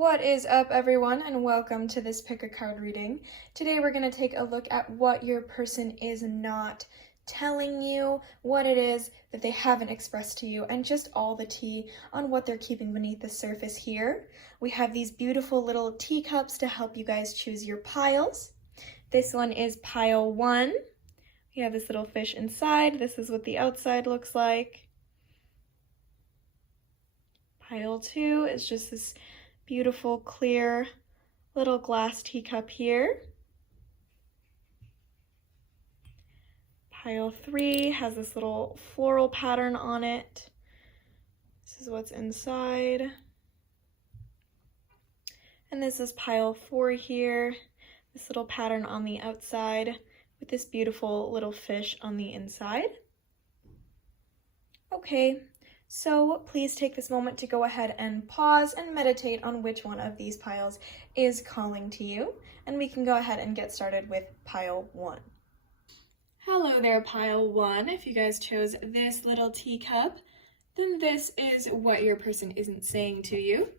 What is up, everyone, and welcome to this pick a card reading. Today we're going to take a look at what your person is not telling you, what it is that they haven't expressed to you, and just all the tea on what they're keeping beneath the surface here. We have these beautiful little teacups to help you guys choose your piles. This one is pile 1. We have this little fish inside. This is what the outside looks like. Pile 2 is just this beautiful, clear little glass teacup here. Pile 3 has this little floral pattern on it. This is what's inside. And this is pile 4 here, this little pattern on the outside with this beautiful little fish on the inside. Okay. So please take this moment to go ahead and pause and meditate on which one of these piles is calling to you. And we can go ahead and get started with pile 1. Hello there, pile 1. If you guys chose this little teacup, then this is what your person isn't saying to you.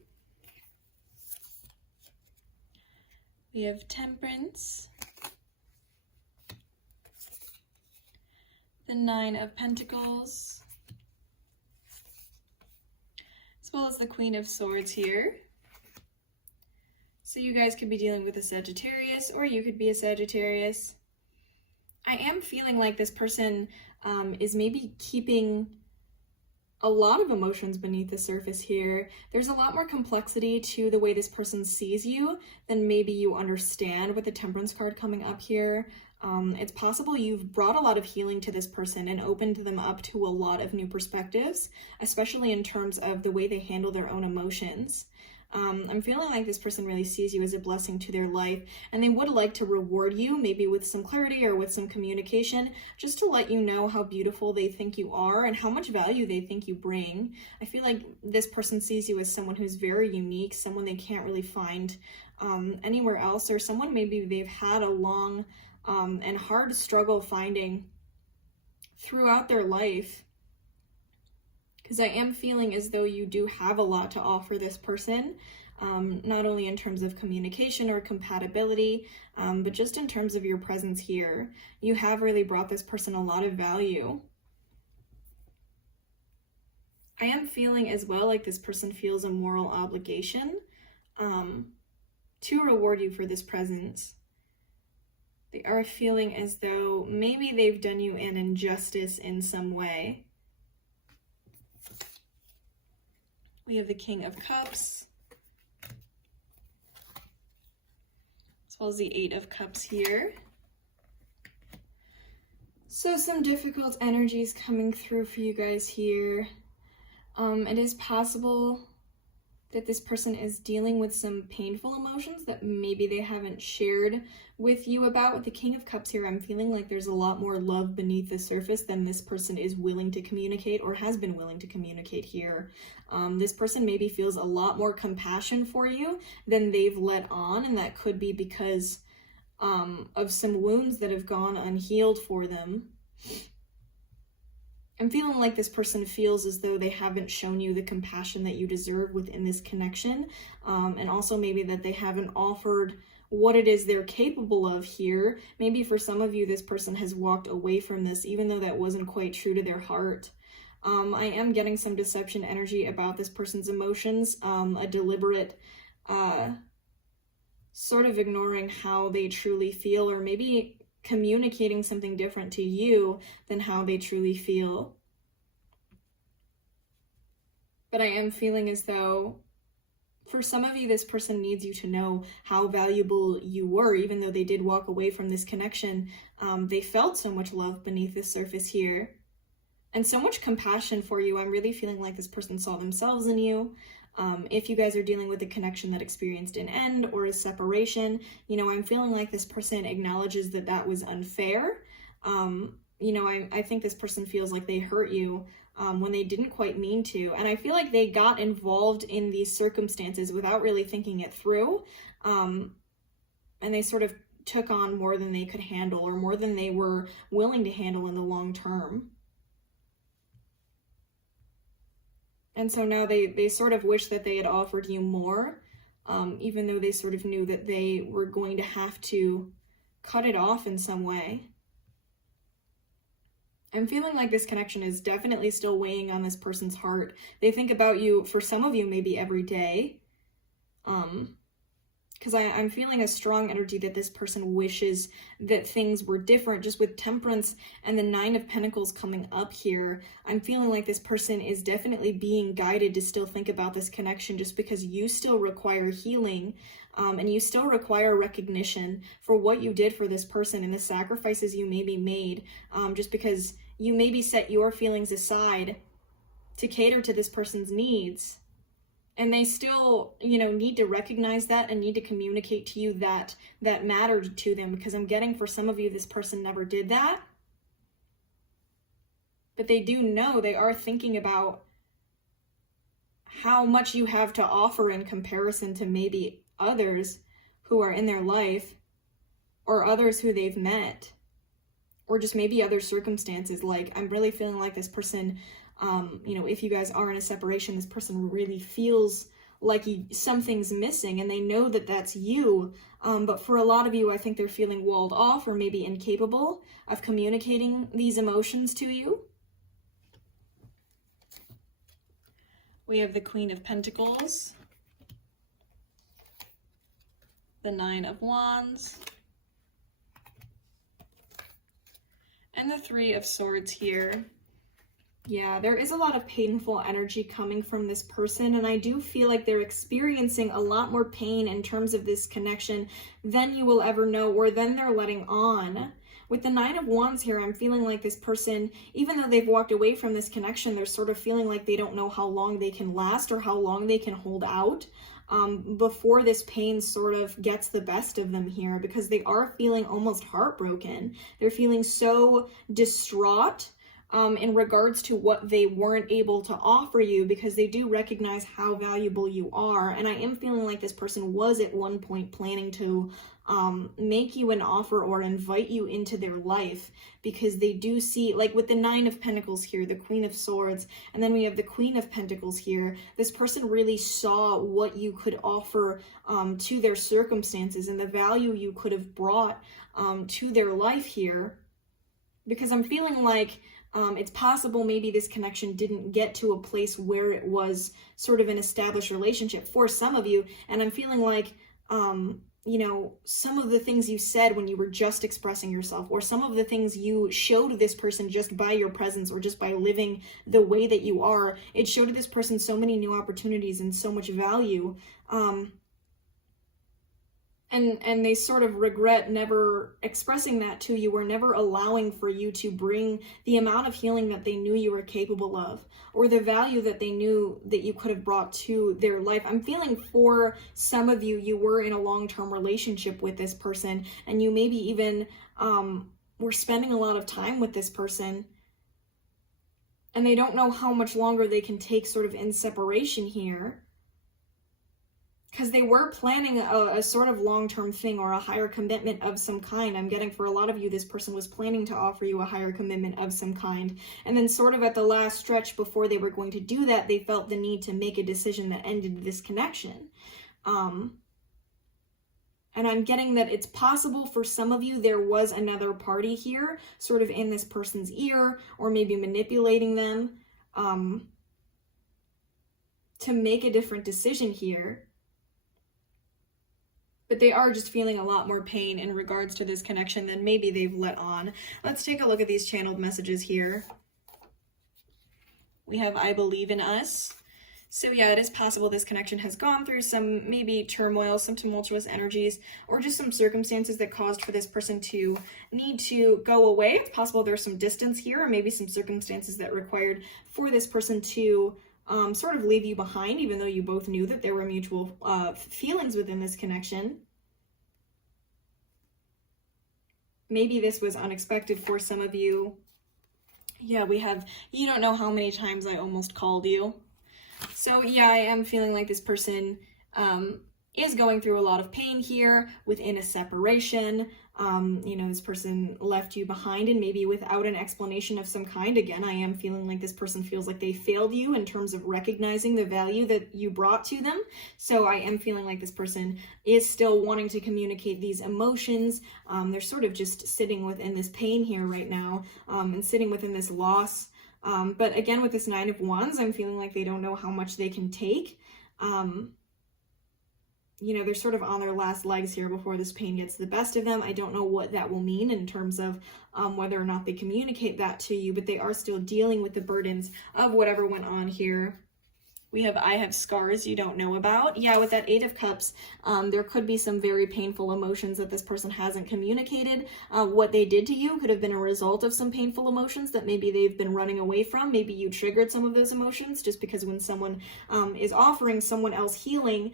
We have Temperance, the 9 of Pentacles, as well as the Queen of Swords here. So you guys could be dealing with a Sagittarius, or you could be a Sagittarius. I am feeling like this person is maybe keeping a lot of emotions beneath the surface here. There's a lot more complexity to the way this person sees you than maybe you understand with the Temperance card coming up here. It's possible you've brought a lot of healing to this person and opened them up to a lot of new perspectives, especially in terms of the way they handle their own emotions. I'm feeling like this person really sees you as a blessing to their life, and they would like to reward you, maybe with some clarity or with some communication, just to let you know how beautiful they think you are and how much value they think you bring. I feel like this person sees you as someone who's very unique, someone they can't really find anywhere else, or someone maybe they've had a long and hard struggle finding throughout their life. Because I am feeling as though you do have a lot to offer this person, not only in terms of communication or compatibility, but just in terms of your presence here. You have really brought this person a lot of value. I am feeling as well like this person feels a moral obligation to reward you for this presence. They are feeling as though maybe they've done you an injustice in some way. We have the King of Cups, as well as the 8 of Cups here. So some difficult energies coming through for you guys here. It is possible that this person is dealing with some painful emotions that maybe they haven't shared with you about. With the King of Cups here, I'm feeling like there's a lot more love beneath the surface than this person is willing to communicate or has been willing to communicate here. This person maybe feels a lot more compassion for you than they've let on, and that could be because of some wounds that have gone unhealed for them. I'm feeling like this person feels as though they haven't shown you the compassion that you deserve within this connection, and also maybe that they haven't offered what it is they're capable of here. Maybe for some of you, this person has walked away from this, even though that wasn't quite true to their heart. I am getting some deception energy about this person's emotions, a deliberate sort of ignoring how they truly feel, or maybe communicating something different to you than how they truly feel. But I am feeling as though for some of you, this person needs you to know how valuable you were, even though they did walk away from this connection. They felt so much love beneath the surface here and so much compassion for you. I'm really feeling like this person saw themselves in you. If you guys are dealing with a connection that experienced an end or a separation, I'm feeling like this person acknowledges that that was unfair. I think this person feels like they hurt you when they didn't quite mean to. And I feel like they got involved in these circumstances without really thinking it through. And they sort of took on more than they could handle, or more than they were willing to handle in the long term. And so now they sort of wish that they had offered you more, even though they sort of knew that they were going to have to cut it off in some way. I'm feeling like this connection is definitely still weighing on this person's heart. They think about you, for some of you, maybe every day. Because I'm feeling a strong energy that this person wishes that things were different. Just with Temperance and the Nine of Pentacles coming up here, I'm feeling like this person is definitely being guided to still think about this connection, just because you still require healing, and you still require recognition for what you did for this person and the sacrifices you maybe made, just because you maybe set your feelings aside to cater to this person's needs. And they still, need to recognize that and need to communicate to you that that mattered to them, because I'm getting for some of you, this person never did that. But they do know, they are thinking about how much you have to offer in comparison to maybe others who are in their life, or others who they've met, or just maybe other circumstances. Like, I'm really feeling like this person, if you guys are in a separation, this person really feels like something's missing, and they know that that's you. But for a lot of you, I think they're feeling walled off or maybe incapable of communicating these emotions to you. We have the Queen of Pentacles, the Nine of Wands, and the Three of Swords here. Yeah, there is a lot of painful energy coming from this person, and I do feel like they're experiencing a lot more pain in terms of this connection than you will ever know, or than they're letting on. With the Nine of Wands here, I'm feeling like this person, even though they've walked away from this connection, they're sort of feeling like they don't know how long they can last or how long they can hold out before this pain sort of gets the best of them here, because they are feeling almost heartbroken. They're feeling so distraught in regards to what they weren't able to offer you, because they do recognize how valuable you are. And I am feeling like this person was at one point planning to make you an offer or invite you into their life, because they do see, like with the Nine of Pentacles here, the Queen of Swords, and then we have the Queen of Pentacles here, this person really saw what you could offer to their circumstances and the value you could have brought to their life here. Because I'm feeling like it's possible maybe this connection didn't get to a place where it was sort of an established relationship for some of you. And I'm feeling like, some of the things you said when you were just expressing yourself, or some of the things you showed this person just by your presence or just by living the way that you are, it showed this person so many new opportunities and so much value. And they sort of regret never expressing that to you, or never allowing for you to bring the amount of healing that they knew you were capable of, or the value that they knew that you could have brought to their life. I'm feeling for some of you, you were in a long-term relationship with this person, and you maybe even were spending a lot of time with this person, and they don't know how much longer they can take sort of in separation here. Because they were planning a sort of long-term thing, or a higher commitment of some kind. I'm getting for a lot of you, this person was planning to offer you a higher commitment of some kind. And then sort of at the last stretch before they were going to do that, they felt the need to make a decision that ended this connection. And I'm getting that it's possible for some of you there was another party here, sort of in this person's ear, or maybe manipulating them to make a different decision here. But they are just feeling a lot more pain in regards to this connection than maybe they've let on. Let's take a look at these channeled messages here. We have I believe in us. So yeah, it is possible this connection has gone through some maybe turmoil, some tumultuous energies, or just some circumstances that caused for this person to need to go away. It's possible there's some distance here, or maybe some circumstances that required for this person to sort of leave you behind, even though you both knew that there were mutual feelings within this connection. Maybe this was unexpected for some of you. Yeah, we have, you don't know how many times I almost called you. So yeah, I am feeling like this person is going through a lot of pain here within a separation. You know, this person left you behind and maybe without an explanation of some kind. Again, I am feeling like this person feels like they failed you in terms of recognizing the value that you brought to them. So I am feeling like this person is still wanting to communicate these emotions. They're sort of just sitting within this pain here right now, and sitting within this loss. But again, with this Nine of Wands, I'm feeling like they don't know how much they can take. You know, they're sort of on their last legs here before this pain gets the best of them. I don't know what that will mean in terms of whether or not they communicate that to you, but they are still dealing with the burdens of whatever went on here. We have, I have scars you don't know about. Yeah, with that Eight of Cups, there could be some very painful emotions that this person hasn't communicated. What they did to you could have been a result of some painful emotions that maybe they've been running away from. Maybe you triggered some of those emotions, just because when someone is offering someone else healing,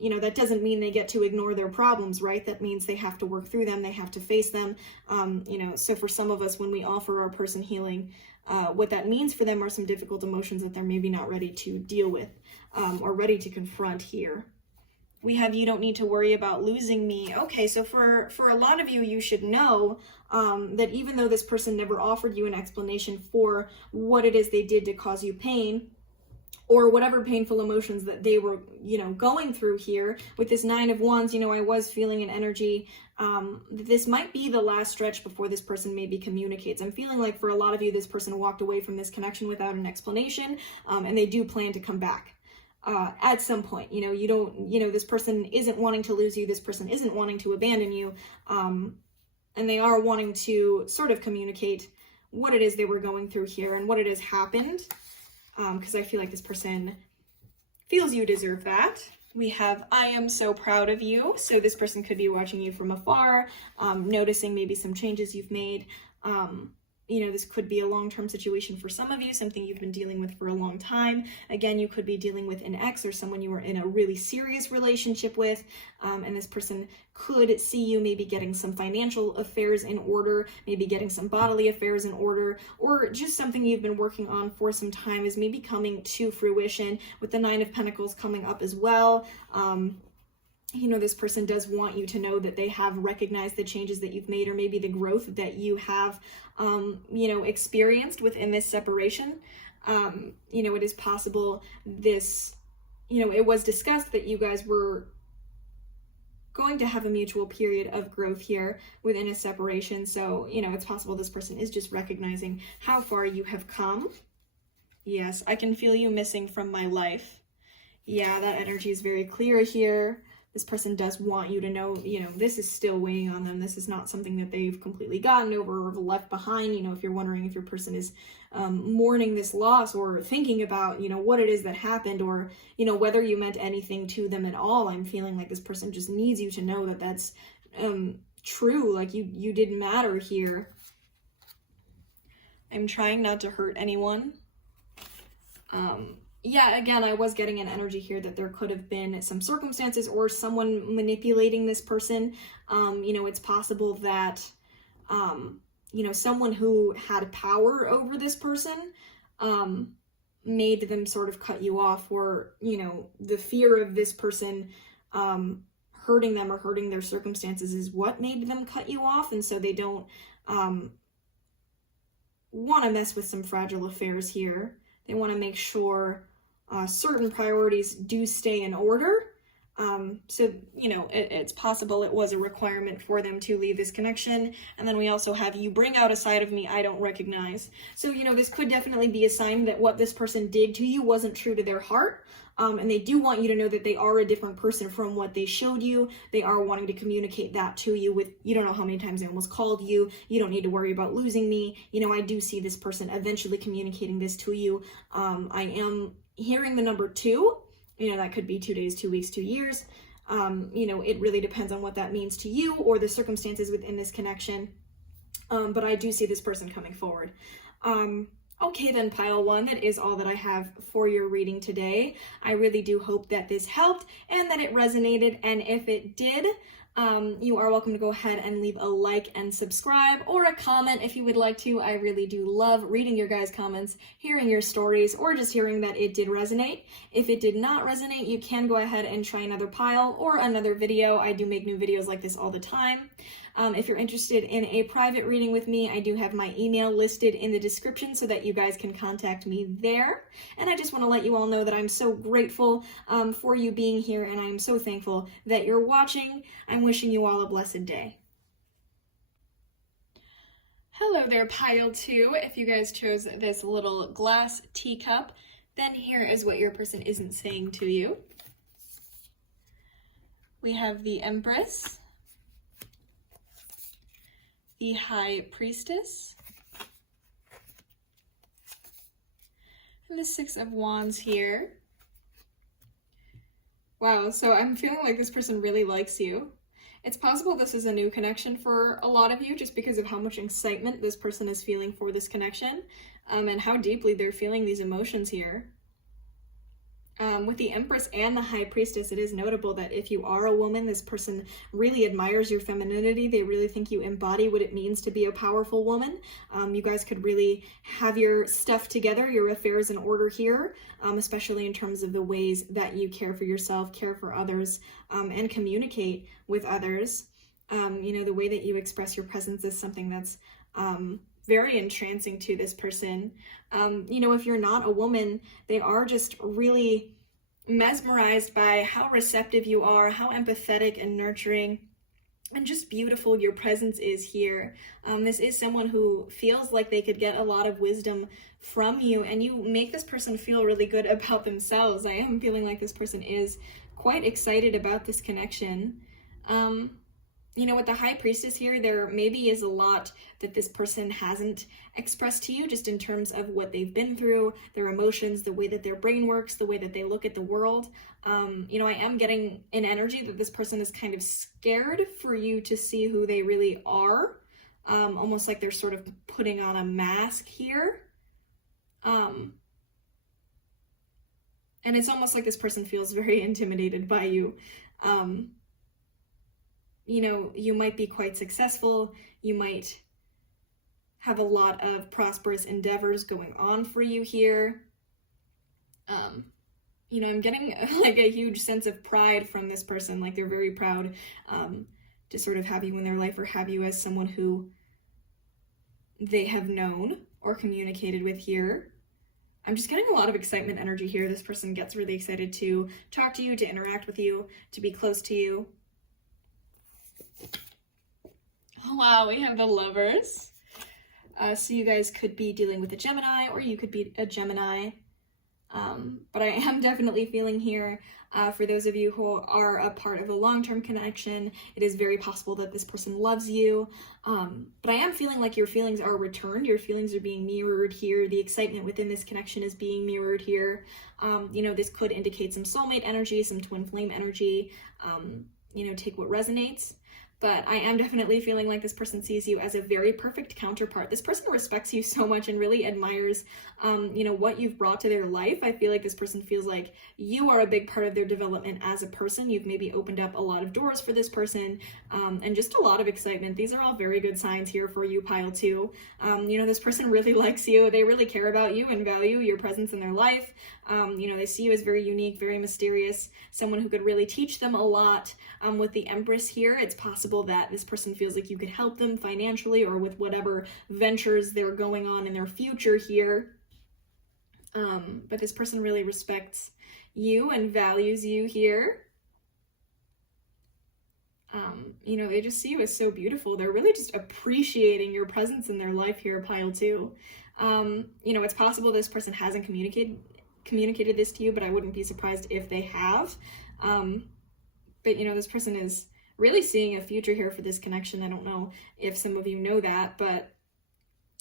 you know, that doesn't mean they get to ignore their problems, right? That means they have to work through them, they have to face them. You know, so for some of us, when we offer our person healing, what that means for them are some difficult emotions that they're maybe not ready to deal with, or ready to confront here. We have, you don't need to worry about losing me. Okay, so for a lot of you, you should know that even though this person never offered you an explanation for what it is they did to cause you pain, or whatever painful emotions that they were, you know, going through here, with this Nine of Wands, you know, I was feeling an energy. This might be the last stretch before this person maybe communicates. I'm feeling like for a lot of you, this person walked away from this connection without an explanation, and they do plan to come back at some point. You know, you don't, you know, this person isn't wanting to lose you. This person isn't wanting to abandon you. And they are wanting to sort of communicate what it is they were going through here and what it has happened. Because I feel like this person feels you deserve that. We have, I am so proud of you. So this person could be watching you from afar, noticing maybe some changes you've made. You know, this could be a long-term situation for some of you, something you've been dealing with for a long time. Again, you could be dealing with an ex or someone you were in a really serious relationship with, and this person could see you maybe getting some financial affairs in order, maybe getting some bodily affairs in order, or just something you've been working on for some time is maybe coming to fruition, with the Nine of Pentacles coming up as well. You know, this person does want you to know that they have recognized the changes that you've made, or maybe the growth that you have, you know, experienced within this separation. You know, it is possible this, you know, it was discussed that you guys were going to have a mutual period of growth here within a separation. So, you know, it's possible this person is just recognizing how far you have come. Yes, I can feel you missing from my life. Yeah, that energy is very clear here. This person does want you to know, you know, this is still weighing on them. This is not something that they've completely gotten over or left behind. You know, if you're wondering if your person is mourning this loss, or thinking about, you know, what it is that happened, or, you know, whether you meant anything to them at all, I'm feeling like this person just needs you to know that that's true. Like you didn't matter here. I'm trying not to hurt anyone. Yeah, again, I was getting an energy here that there could have been some circumstances or someone manipulating this person. You know, it's possible that, you know, someone who had power over this person made them sort of cut you off, or, you know, the fear of this person hurting them or hurting their circumstances is what made them cut you off. And so they don't want to mess with some fragile affairs here. They want to make sure certain priorities do stay in order. So, you know, it's possible it was a requirement for them to leave this connection. And then we also have, you bring out a side of me I don't recognize. So, you know, this could definitely be a sign that what this person did to you wasn't true to their heart. And they do want you to know that they are a different person from what they showed you. They are wanting to communicate that to you with, you don't know how many times they almost called you. You don't need to worry about losing me. You know, I do see this person eventually communicating this to you. I am hearing the number 2. You know, that could be 2 days, 2 weeks, 2 years. You know, it really depends on what that means to you or the circumstances within this connection. But I do see this person coming forward. Okay then, pile 1, that is all that I have for your reading today. I really do hope that this helped and that it resonated. And if it did, you are welcome to go ahead and leave a like and subscribe, or a comment if you would like to. I really do love reading your guys' comments, hearing your stories, or just hearing that it did resonate. If it did not resonate, you can go ahead and try another pile or another video. I do make new videos like this all the time. If you're interested in a private reading with me, I do have my email listed in the description so that you guys can contact me there. And I just want to let you all know that I'm so grateful for you being here, and I'm so thankful that you're watching. I'm wishing you all a blessed day. Hello there, pile 2. If you guys chose this little glass teacup, then here is what your person isn't saying to you. We have the Empress, the High Priestess, and the Six of Wands here. Wow, so I'm feeling like this person really likes you. It's possible this is a new connection for a lot of you just because of how much excitement this person is feeling for this connection, and how deeply they're feeling these emotions here. With the Empress and the High Priestess, it is notable that if you are a woman, this person really admires your femininity. They really think you embody what it means to be a powerful woman. You guys could really have your stuff together, your affairs in order here, especially in terms of the ways that you care for yourself, care for others, and communicate with others. The way that you express your presence is something that's very entrancing to this person. If you're not a woman, they are just really mesmerized by how receptive you are, how empathetic and nurturing and just beautiful your presence is here. This is someone who feels like they could get a lot of wisdom from you, and you make this person feel really good about themselves. I am feeling like this person is quite excited about this connection. With the High Priestess here, there maybe is a lot that this person hasn't expressed to you, just in terms of what they've been through, their emotions, the way that their brain works, the way that they look at the world. I am getting an energy that this person is kind of scared for you to see who they really are, almost like they're sort of putting on a mask here. And it's almost like this person feels very intimidated by you. You might be quite successful, you might have a lot of prosperous endeavors going on for you here. I'm getting like a huge sense of pride from this person, like they're very proud to sort of have you in their life, or have you as someone who they have known or communicated with here. I'm just getting a lot of excitement energy here. This person gets really excited to talk to you, to interact with you, to be close to you. Wow, we have the Lovers. So you guys could be dealing with a Gemini, or you could be a Gemini. But I am definitely feeling here, for those of you who are a part of a long-term connection, it is very possible that this person loves you. But I am feeling like your feelings are returned. Your feelings are being mirrored here. The excitement within this connection is being mirrored here. This could indicate some soulmate energy, some twin flame energy. Take what resonates. But I am definitely feeling like this person sees you as a very perfect counterpart. This person respects you so much and really admires, what you've brought to their life. I feel like this person feels like you are a big part of their development as a person. You've maybe opened up a lot of doors for this person, and just a lot of excitement. These are all very good signs here for you, pile 2. This person really likes you. They really care about you and value your presence in their life. They see you as very unique, very mysterious, someone who could really teach them a lot. With the Empress here, it's possible that this person feels like you could help them financially or with whatever ventures they're going on in their future here. But this person really respects you and values you here. They just see you as so beautiful. They're really just appreciating your presence in their life here, pile 2. It's possible this person hasn't communicated this to you, but I wouldn't be surprised if they have. But this person is really seeing a future here for this connection. I don't know if some of you know that, but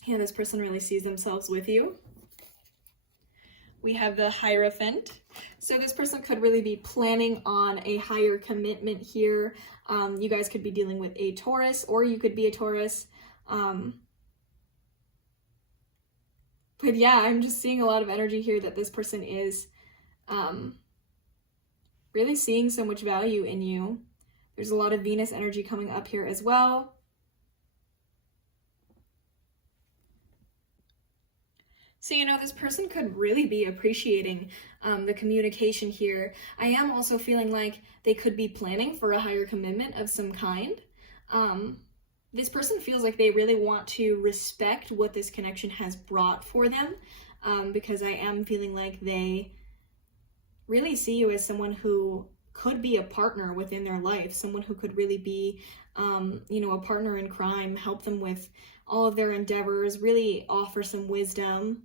this person really sees themselves with you. We have the Hierophant. So this person could really be planning on a higher commitment here. You guys could be dealing with a Taurus, or you could be a Taurus. But yeah, I'm just seeing a lot of energy here that this person is really seeing so much value in you. There's a lot of Venus energy coming up here as well. So, this person could really be appreciating the communication here. I am also feeling like they could be planning for a higher commitment of some kind. This person feels like they really want to respect what this connection has brought for them, because I am feeling like they really see you as someone who could be a partner within their life, someone who could really be, a partner in crime, help them with all of their endeavors, really offer some wisdom,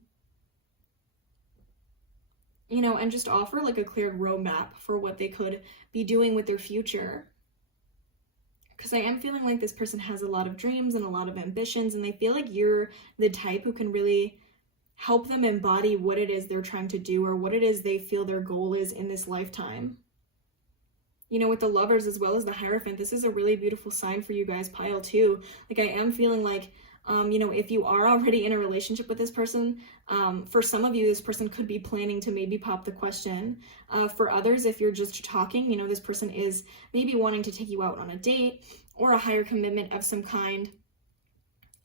and just offer like a clear roadmap for what they could be doing with their future. Because I am feeling like this person has a lot of dreams and a lot of ambitions, and they feel like you're the type who can really help them embody what it is they're trying to do, or what it is they feel their goal is in this lifetime. With the Lovers as well as the Hierophant, this is a really beautiful sign for you guys, pile 2. Like, I am feeling like, if you are already in a relationship with this person, for some of you, this person could be planning to maybe pop the question. For others, if you're just talking, this person is maybe wanting to take you out on a date or a higher commitment of some kind.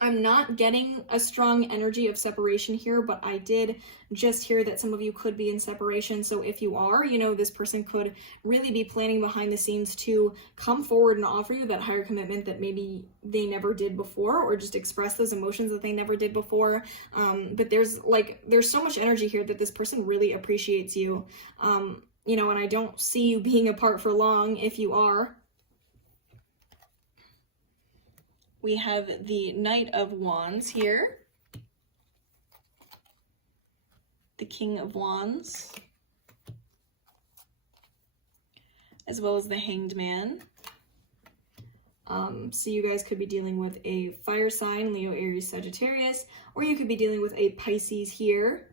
I'm not getting a strong energy of separation here, but I did just hear that some of you could be in separation. So if you are, this person could really be planning behind the scenes to come forward and offer you that higher commitment that maybe they never did before, or just express those emotions that they never did before. But there's so much energy here that this person really appreciates you. And I don't see you being apart for long if you are. We have the Knight of Wands here, the King of Wands, as well as the Hanged Man. So you guys could be dealing with a fire sign, Leo, Aries, Sagittarius, or you could be dealing with a Pisces here.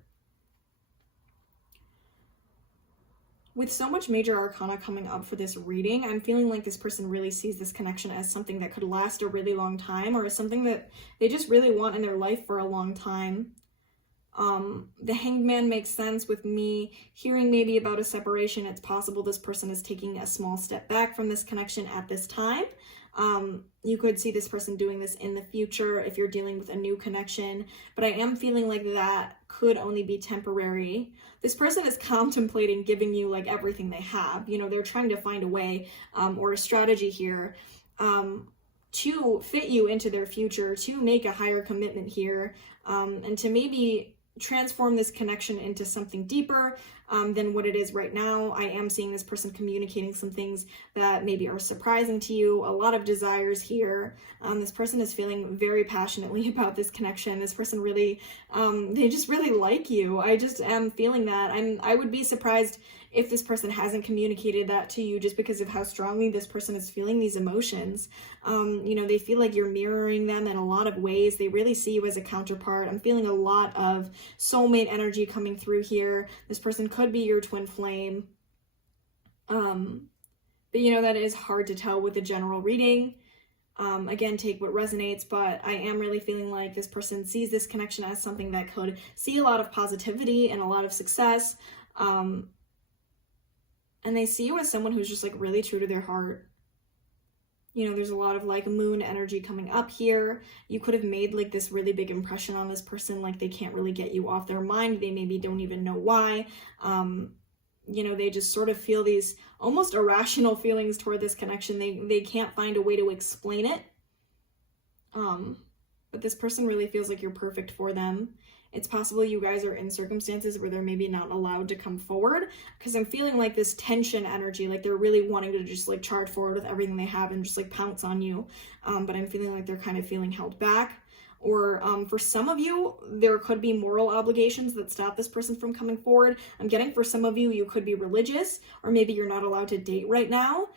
With so much major arcana coming up for this reading, I'm feeling like this person really sees this connection as something that could last a really long time, or as something that they just really want in their life for a long time. The Hanged Man makes sense with me hearing maybe about a separation. It's possible this person is taking a small step back from this connection at this time. You could see this person doing this in the future if you're dealing with a new connection, but I am feeling like that could only be temporary. This person is contemplating giving you like everything they have. They're trying to find a way or a strategy here to fit you into their future, to make a higher commitment here, and to maybe transform this connection into something deeper than what it is right now. I am seeing this person communicating some things that maybe are surprising to you, a lot of desires here. This person is feeling very passionately about this connection. This person really, they just really like you. I just am feeling that. I would be surprised if this person hasn't communicated that to you, just because of how strongly this person is feeling these emotions. They feel like you're mirroring them in a lot of ways. They really see you as a counterpart. I'm feeling a lot of soulmate energy coming through here. This person could be your twin flame. But that is hard to tell with a general reading. Again, take what resonates, but I am really feeling like this person sees this connection as something that could see a lot of positivity and a lot of success. And they see you as someone who's just like really true to their heart. There's a lot of like moon energy coming up here. You could have made like this really big impression on this person, like they can't really get you off their mind. They maybe don't even know why. They just sort of feel these almost irrational feelings toward this connection. They can't find a way to explain it. But this person really feels like you're perfect for them. It's possible you guys are in circumstances where they're maybe not allowed to come forward, because I'm feeling like this tension energy, like they're really wanting to just like charge forward with everything they have and just like pounce on you. But I'm feeling like they're kind of feeling held back. Or for some of you, there could be moral obligations that stop this person from coming forward. I'm getting for some of you, you could be religious, or maybe you're not allowed to date right now.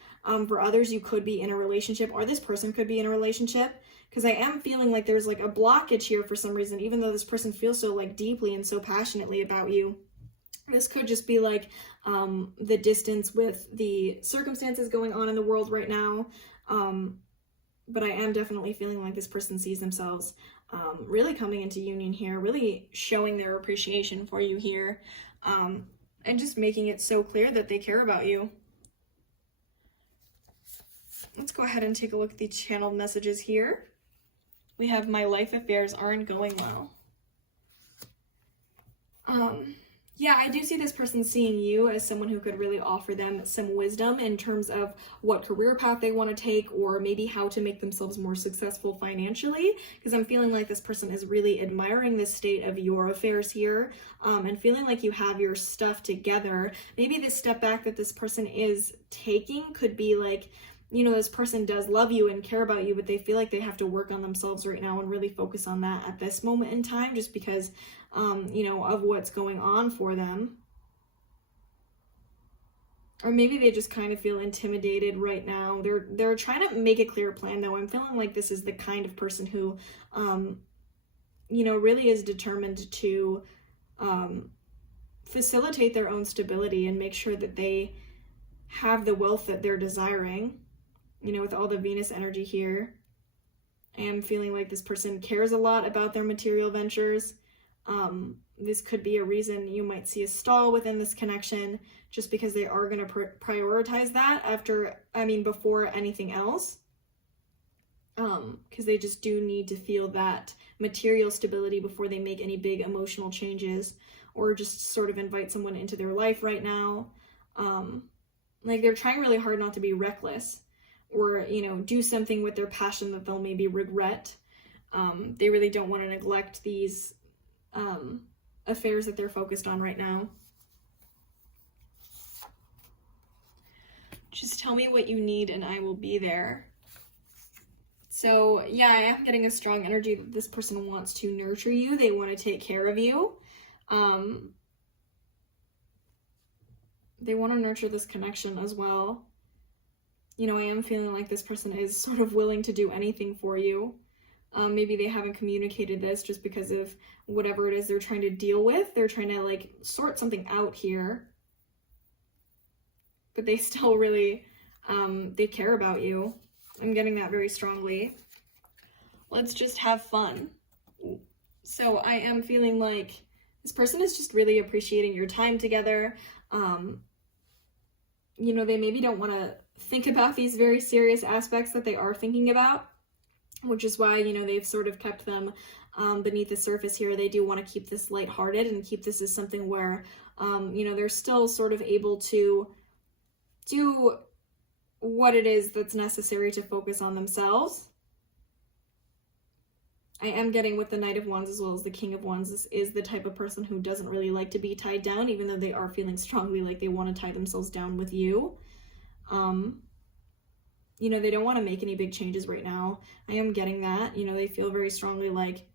For others, you could be in a relationship, or this person could be in a relationship. Because I am feeling like there's like a blockage here for some reason, even though this person feels so like deeply and so passionately about you. This could just be like the distance with the circumstances going on in the world right now. But I am definitely feeling like this person sees themselves really coming into union here, really showing their appreciation for you here, and just making it so clear that they care about you. Let's go ahead and take a look at the channeled messages here. We have my life affairs aren't going well. Yeah, I do see this person seeing you as someone who could really offer them some wisdom in terms of what career path they want to take, or maybe how to make themselves more successful financially, because I'm feeling like this person is really admiring the state of your affairs here, and feeling like you have your stuff together. Maybe this step back that this person is taking could be like, you know, this person does love you and care about you, but they feel like they have to work on themselves right now and really focus on that at this moment in time, just because you know, of what's going on for them. Or maybe they just kind of feel intimidated right now. They're trying to make a clear plan, though. I'm feeling like this is the kind of person who, you know, really is determined to facilitate their own stability and make sure that they have the wealth that they're desiring. You know, with all the Venus energy here, I am feeling like this person cares a lot about their material ventures. This could be a reason you might see a stall within this connection, just because they are going to prioritize that before anything else. Because they just do need to feel that material stability before they make any big emotional changes, or just sort of invite someone into their life right now. Like they're trying really hard not to be reckless, or, you know, do something with their passion that they'll maybe regret. They really don't want to neglect these affairs that they're focused on right now. Just tell me what you need and I will be there. So yeah, I am getting a strong energy that this person wants to nurture you. They want to take care of you. They want to nurture this connection as well. You know, I am feeling like this person is sort of willing to do anything for you. Maybe they haven't communicated this just because of whatever it is they're trying to deal with. They're trying to like sort something out here. But they still really, they care about you. I'm getting that very strongly. Let's just have fun. So I am feeling like this person is just really appreciating your time together. You know, they maybe don't want to think about these very serious aspects that they are thinking about, which is why, you know, they've sort of kept them beneath the surface here. They do want to keep this lighthearted and keep this as something where, you know, they're still sort of able to do what it is that's necessary to focus on themselves. I am getting with the Knight of Wands as well as the King of Wands. This is the type of person who doesn't really like to be tied down, even though they are feeling strongly like they want to tie themselves down with you. You know, they don't want to make any big changes right now. I am getting that. You know, they feel very strongly like,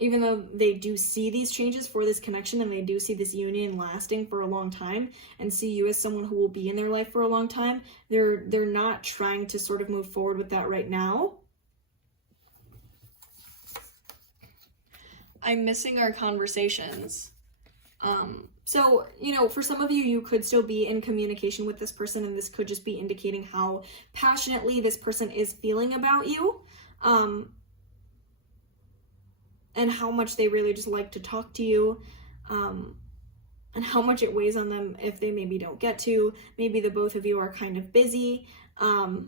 even though they do see these changes for this connection and they do see this union lasting for a long time and see you as someone who will be in their life for a long time, they're not trying to sort of move forward with that right now. I'm missing our conversations. So, you know, for some of you, you could still be in communication with this person, and this could just be indicating how passionately this person is feeling about you, and how much they really just like to talk to you, and how much it weighs on them if they maybe don't get to. Maybe the both of you are kind of busy, or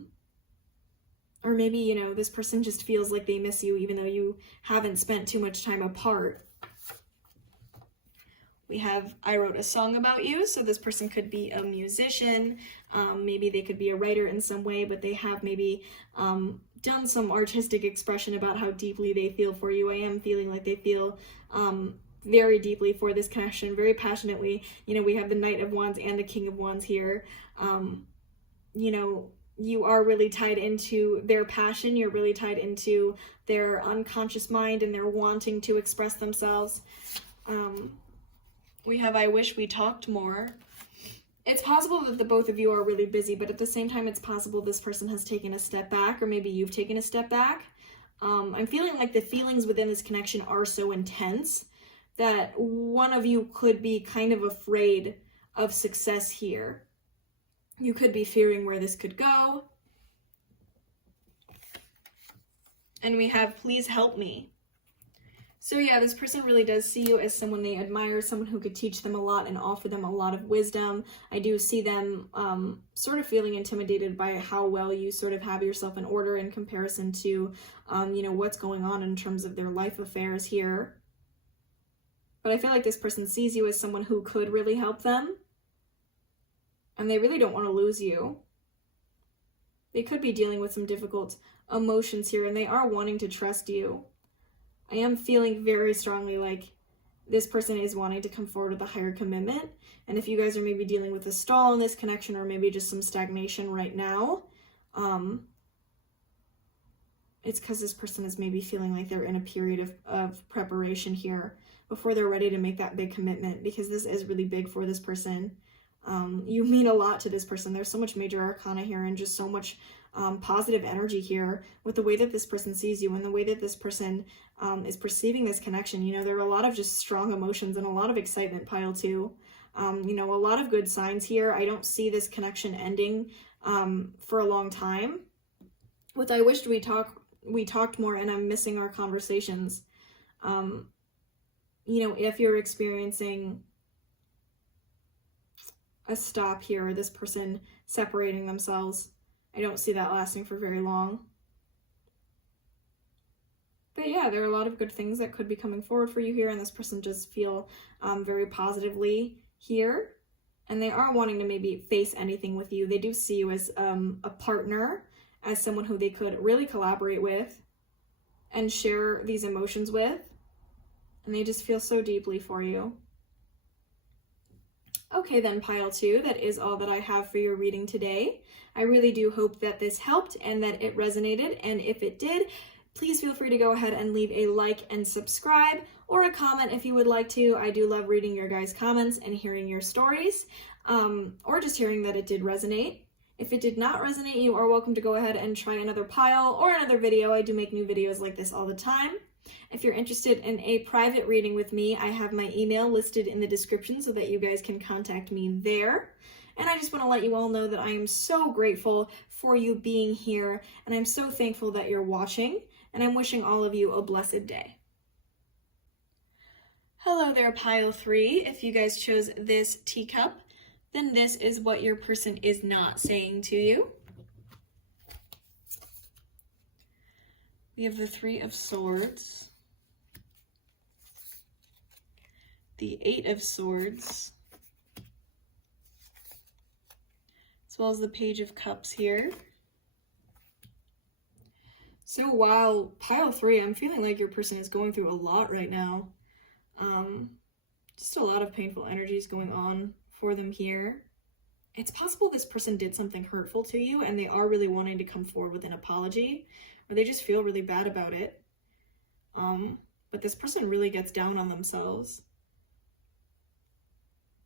maybe, you know, this person just feels like they miss you even though you haven't spent too much time apart. We have, I wrote a song about you, so this person could be a musician, maybe they could be a writer in some way, but they have maybe done some artistic expression about how deeply they feel for you. I am feeling like they feel very deeply for this connection, very passionately. You know, we have the Knight of Wands and the King of Wands here. You know, you are really tied into their passion, you're really tied into their unconscious mind and their wanting to express themselves. We have, I wish we talked more. It's possible that the both of you are really busy, but at the same time, it's possible this person has taken a step back, or maybe you've taken a step back. I'm feeling like the feelings within this connection are so intense that one of you could be kind of afraid of success here. You could be fearing where this could go. And we have, please help me. So yeah, this person really does see you as someone they admire, someone who could teach them a lot and offer them a lot of wisdom. I do see them sort of feeling intimidated by how well you sort of have yourself in order in comparison to, you know, what's going on in terms of their life affairs here. but I feel like this person sees you as someone who could really help them, and they really don't want to lose you. They could be dealing with some difficult emotions here, and they are wanting to trust you. I am feeling very strongly like this person is wanting to come forward with a higher commitment, and if you guys are maybe dealing with a stall in this connection, or maybe just some stagnation right now, it's because this person is maybe feeling like they're in a period of preparation here before they're ready to make that big commitment, because this is really big for this person. You mean a lot to this person. There's so much major arcana here, and just so much positive energy here with the way that this person sees you and the way that this person is perceiving this connection. You know, there are a lot of just strong emotions and a lot of excitement, pile 2. You know, a lot of good signs here. I don't see this connection ending for a long time. With I wished we talked more, and I'm missing our conversations. You know, if you're experiencing a stop here, or this person separating themselves, I don't see that lasting for very long. But yeah, there are a lot of good things that could be coming forward for you here, and this person does feel very positively here, and they are wanting to maybe face anything with you. They do see you as a partner, as someone who they could really collaborate with and share these emotions with, and they just feel so deeply for you. Okay then, pile 2, that is all that I have for your reading today. I really do hope that this helped and that it resonated, and if it did, please feel free to go ahead and leave a like and subscribe, or a comment if you would like to. I do love reading your guys' comments and hearing your stories, or just hearing that it did resonate. If it did not resonate, you are welcome to go ahead and try another pile or another video. I do make new videos like this all the time. If you're interested in a private reading with me, I have my email listed in the description so that you guys can contact me there. And I just want to let you all know that I am so grateful for you being here, and I'm so thankful that you're watching, and I'm wishing all of you a blessed day. Hello there, pile 3. If you guys chose this teacup, then this is what your person is not saying to you. We have the 3 of Swords, the 8 of Swords, as well as the Page of Cups here. So while pile 3, I'm feeling like your person is going through a lot right now. Just a lot of painful energies going on for them here. It's possible this person did something hurtful to you, and they are really wanting to come forward with an apology, or they just feel really bad about it. But this person really gets down on themselves.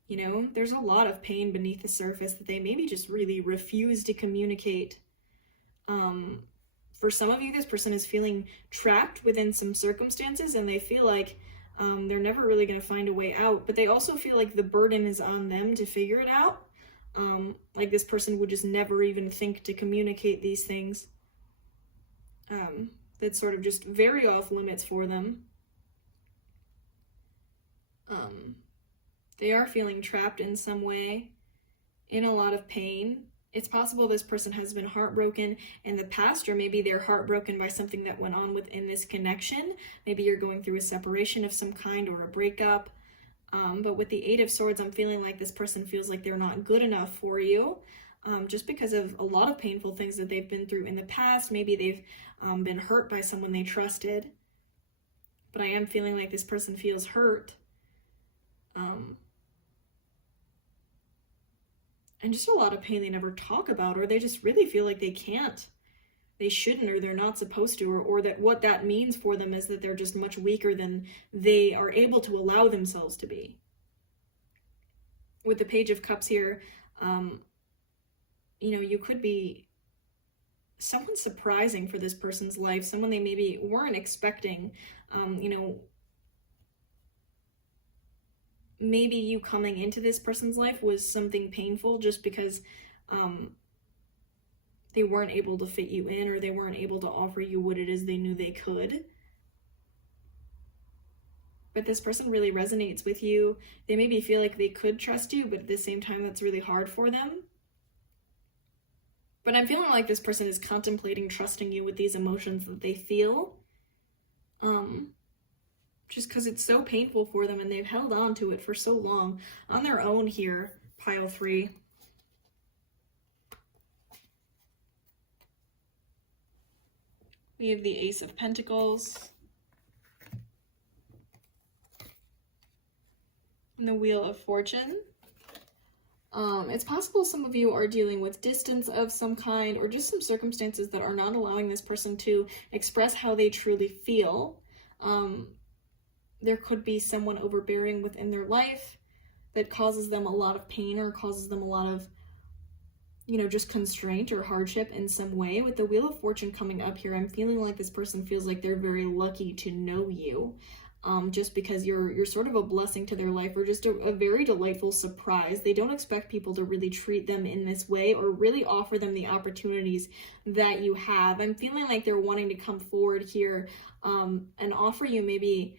You know, there's a lot of pain beneath the surface that they maybe just really refuse to communicate. For some of you, this person is feeling trapped within some circumstances, and they feel like they're never really going to find a way out, but they also feel like the burden is on them to figure it out. Like this person would just never even think to communicate these things. That's sort of just very off limits for them. They are feeling trapped in some way, in a lot of pain. It's possible this person has been heartbroken in the past, or maybe they're heartbroken by something that went on within this connection. Maybe you're going through a separation of some kind or a breakup. But with the 8 of Swords, I'm feeling like this person feels like they're not good enough for you, just because of a lot of painful things that they've been through in the past. Maybe they've been hurt by someone they trusted. But I am feeling like this person feels hurt. And just a lot of pain they never talk about, or they just really feel like they can't, they shouldn't, or they're not supposed to, or that what that means for them is that they're just much weaker than they are able to allow themselves to be. With the Page of Cups here, you know, you could be someone surprising for this person's life, someone they maybe weren't expecting. You know, maybe you coming into this person's life was something painful just because they weren't able to fit you in, or they weren't able to offer you what it is they knew they could. But this person really resonates with you. They maybe feel like they could trust you, but at the same time, that's really hard for them. But I'm feeling like this person is contemplating trusting you with these emotions that they feel. just because it's so painful for them and they've held on to it for so long on their own here, pile 3. We have the Ace of Pentacles and the Wheel of Fortune. It's possible some of you are dealing with distance of some kind or just some circumstances that are not allowing this person to express how they truly feel. There could be someone overbearing within their life that causes them a lot of pain or causes them a lot of, you know, just constraint or hardship in some way. With the Wheel of Fortune coming up here, I'm feeling like this person feels like they're very lucky to know you. Just because you're sort of a blessing to their life, or just a very delightful surprise. They don't expect people to really treat them in this way or really offer them the opportunities that you have. I'm feeling like they're wanting to come forward here and offer you maybe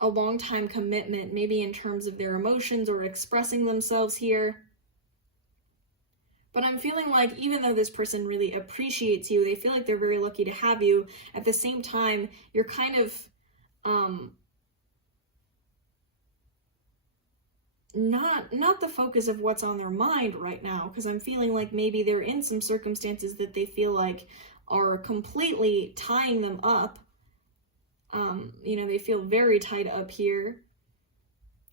a long-time commitment, maybe in terms of their emotions or expressing themselves here. But I'm feeling like even though this person really appreciates you, they feel like they're very lucky to have you. At the same time, you're kind of not the focus of what's on their mind right now, because I'm feeling like maybe they're in some circumstances that they feel like are completely tying them up. You know, they feel very tied up here,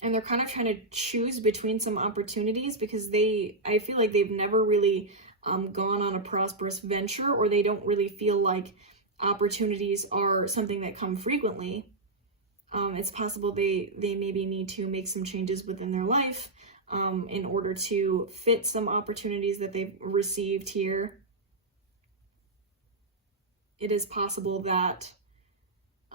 and they're kind of trying to choose between some opportunities because I feel like they've never really gone on a prosperous venture, or they don't really feel like opportunities are something that come frequently. It's possible they maybe need to make some changes within their life in order to fit some opportunities that they've received here. It is possible that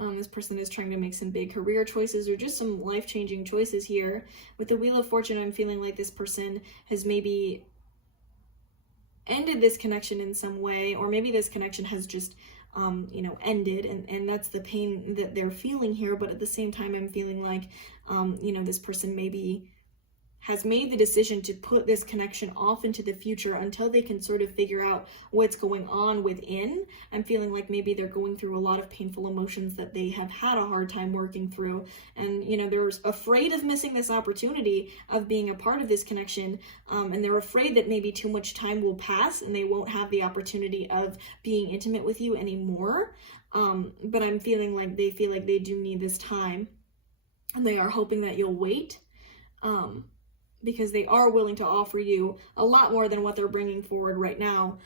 this person is trying to make some big career choices or just some life-changing choices here. With the Wheel of Fortune, I'm feeling like this person has maybe ended this connection in some way, or maybe this connection has just you know, ended, and that's the pain that they're feeling here. But at the same time, I'm feeling like, you know, this person maybe has made the decision to put this connection off into the future until they can sort of figure out what's going on within. I'm feeling like maybe they're going through a lot of painful emotions that they have had a hard time working through. And, you know, they're afraid of missing this opportunity of being a part of this connection. And they're afraid that maybe too much time will pass and they won't have the opportunity of being intimate with you anymore. But I'm feeling like they feel like they do need this time, and they are hoping that you'll wait. Because they are willing to offer you a lot more than what they're bringing forward right now.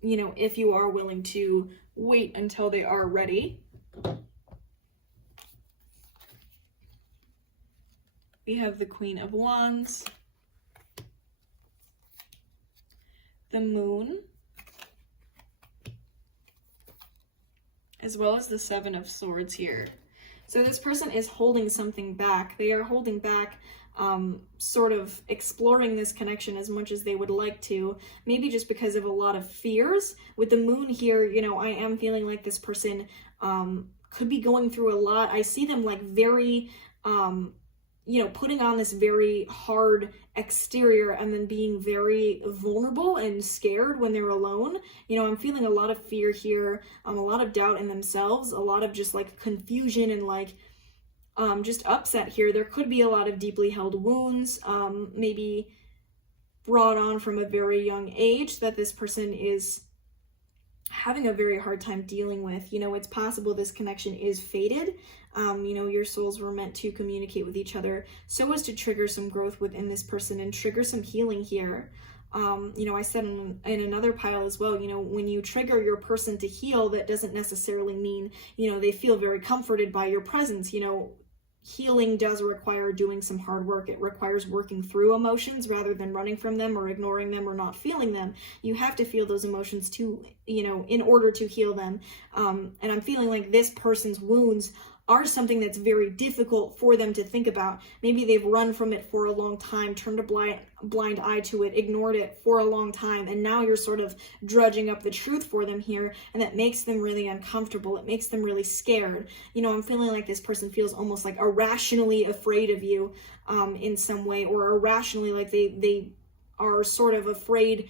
You know, if you are willing to wait until they are ready. We have the Queen of Wands, the Moon, as well as the Seven of Swords here. So this person is holding something back. They are holding back, sort of exploring this connection as much as they would like to, maybe just because of a lot of fears. With the Moon here, you know, I am feeling like this person could be going through a lot. I see them like very, you know, putting on this very hard exterior and then being very vulnerable and scared when they're alone. You know, I'm feeling a lot of fear here, a lot of doubt in themselves, a lot of just like confusion and like just upset here. There could be a lot of deeply held wounds, maybe brought on from a very young age that this person is having a very hard time dealing with. You know, it's possible this connection is fated. You know, your souls were meant to communicate with each other so as to trigger some growth within this person and trigger some healing here. You know, I said in another pile as well, you know, when you trigger your person to heal, that doesn't necessarily mean, you know, they feel very comforted by your presence. You know, healing does require doing some hard work. It requires working through emotions rather than running from them or ignoring them or not feeling them. You have to feel those emotions to, you know, in order to heal them. And I'm feeling like this person's wounds are something that's very difficult for them to think about. Maybe they've run from it for a long time, turned a blind eye to it, ignored it for a long time, and now you're sort of drudging up the truth for them here, and that makes them really uncomfortable. It makes them really scared. You know, I'm feeling like this person feels almost like irrationally afraid of you in some way, or irrationally like they are sort of afraid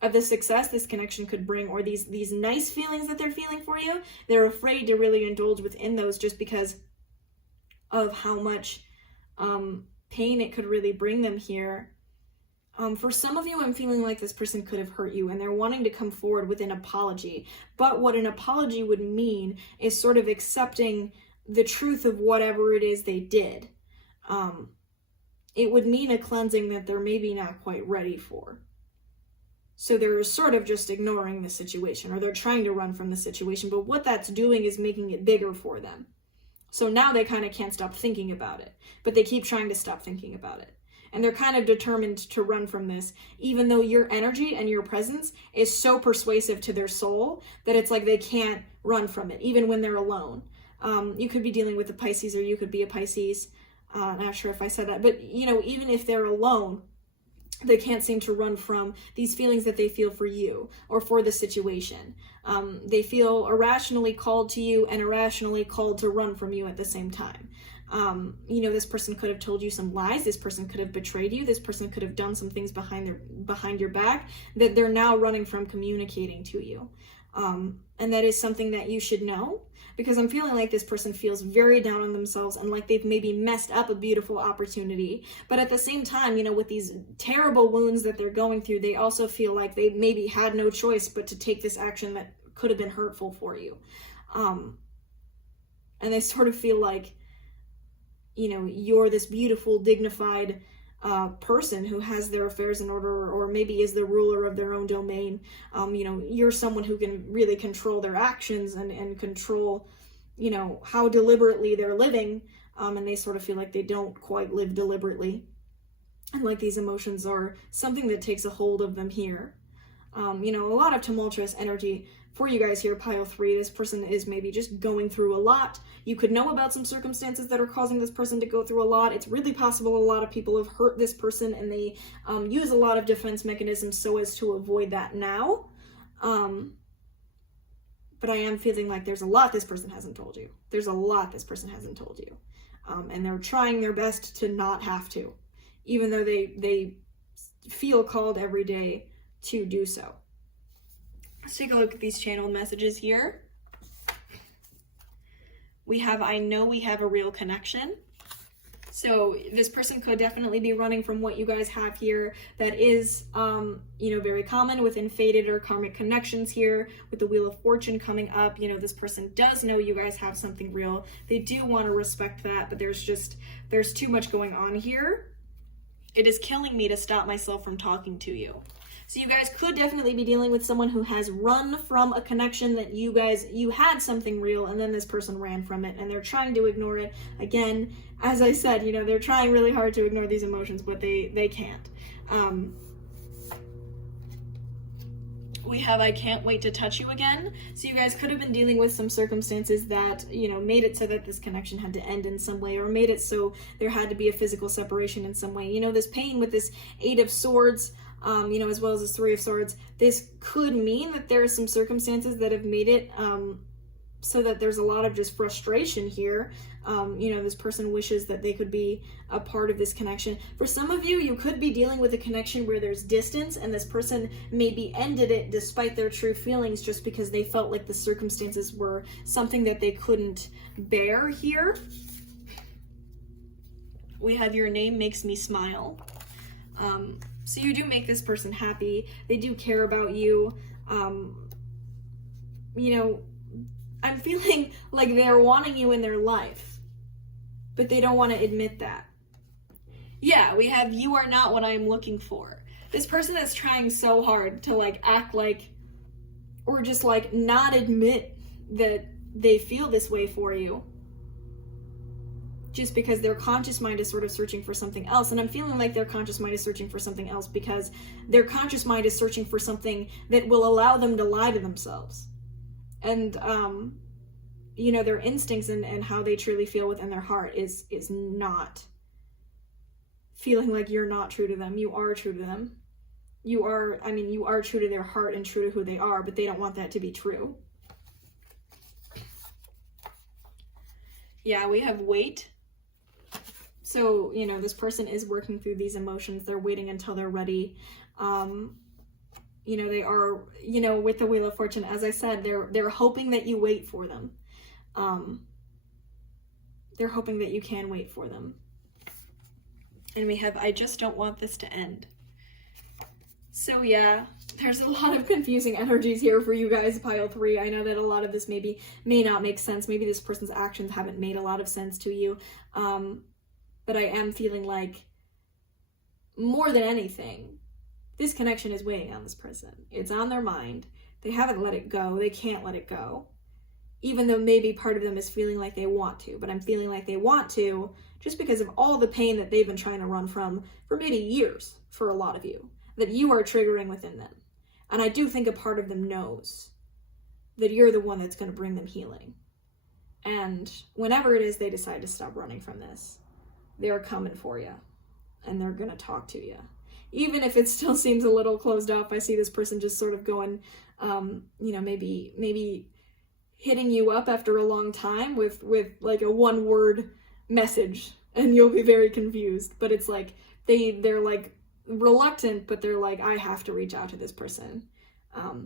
of the success this connection could bring, or these nice feelings that they're feeling for you. They're afraid to really indulge within those just because of how much pain it could really bring them here. For some of you, I'm feeling like this person could have hurt you and they're wanting to come forward with an apology. But what an apology would mean is sort of accepting the truth of whatever it is they did. It would mean a cleansing that they're maybe not quite ready for. So they're sort of just ignoring the situation, or they're trying to run from the situation. But what that's doing is making it bigger for them. So now they kind of can't stop thinking about it, but they keep trying to stop thinking about it. And they're kind of determined to run from this, even though your energy and your presence is so persuasive to their soul that it's like they can't run from it, even when they're alone. You could be dealing with a Pisces, or you could be a Pisces. Not sure if I said that, but you know, even if they're alone, they can't seem to run from these feelings that they feel for you or for the situation. They feel irrationally called to you and irrationally called to run from you at the same time. You know, this person could have told you some lies. This person could have betrayed you. This person could have done some things behind your back that they're now running from communicating to you. And that is something that you should know, because I'm feeling like this person feels very down on themselves and like they've maybe messed up a beautiful opportunity. But at the same time, you know, with these terrible wounds that they're going through, they also feel like they maybe had no choice but to take this action that could have been hurtful for you. And they sort of feel like, you know, you're this beautiful, dignified person who has their affairs in order, or maybe is the ruler of their own domain. You know, you're someone who can really control their actions and control, you know, how deliberately they're living. And they sort of feel like they don't quite live deliberately. And like these emotions are something that takes a hold of them here. You know, a lot of tumultuous energy for you guys here, pile 3. This person is maybe just going through a lot. You could know about some circumstances that are causing this person to go through a lot. It's really possible a lot of people have hurt this person and they use a lot of defense mechanisms so as to avoid that now. But I am feeling like there's a lot this person hasn't told you. There's a lot this person hasn't told you. And they're trying their best to not have to, even though they feel called every day to do so. Let's take a look at these channeled messages here. We have, I know we have a real connection. So this person could definitely be running from what you guys have here. That is, you know, very common within fated or karmic connections here. With the Wheel of Fortune coming up, you know, this person does know you guys have something real. They do want to respect that, but there's too much going on here. It is killing me to stop myself from talking to you. So you guys could definitely be dealing with someone who has run from a connection that you had something real, and then this person ran from it, and they're trying to ignore it. Again, as I said, you know, they're trying really hard to ignore these emotions, but they can't. We have, I can't wait to touch you again. So you guys could have been dealing with some circumstances that, you know, made it so that this connection had to end in some way, or made it so there had to be a physical separation in some way. You know, this pain with this 8 of Swords, you know, as well as this 3 of Swords, this could mean that there are some circumstances that have made it so that there's a lot of just frustration here. You know, this person wishes that they could be a part of this connection. For some of you, you could be dealing with a connection where there's distance, and this person maybe ended it despite their true feelings just because they felt like the circumstances were something that they couldn't bear here. We have, your name makes me smile. So you do make this person happy. They do care about you. You know, I'm feeling like they're wanting you in their life, but they don't want to admit that. Yeah, we have, you are not what I'm looking for. This person is trying so hard to like act like, or just like not admit that they feel this way for you, just because their conscious mind is sort of searching for something else. And I'm feeling like their conscious mind is searching for something else because their conscious mind is searching for something that will allow them to lie to themselves. And, you know, their instincts and how they truly feel within their heart is not feeling like you're not true to them. You are true to them. You are, I mean, you are true to their heart and true to who they are, but they don't want that to be true. Yeah, we have wait. So, you know, this person is working through these emotions. They're waiting until they're ready. You you know, they are, you know, with the Wheel of Fortune, as I said, they're hoping that you wait for them. They're hoping that you can wait for them. And we have, I just don't want this to end. So yeah, there's a lot of confusing energies here for you guys, pile 3. I know that a lot of this may not make sense. Maybe this person's actions haven't made a lot of sense to you. But I am feeling like, more than anything, this connection is weighing on this person. It's on their mind. They haven't let it go. They can't let it go. Even though maybe part of them is feeling like they want to, but I'm feeling like they want to just because of all the pain that they've been trying to run from for maybe years for a lot of you, that you are triggering within them. And I do think a part of them knows that you're the one that's going to bring them healing. And whenever it is they decide to stop running from this, they're coming for you and they're going to talk to you. Even if it still seems a little closed off, I see this person just sort of going, you know, maybe hitting you up after a long time with like a one-word message, and you'll be very confused. But it's like they're like reluctant, but they're like, I have to reach out to this person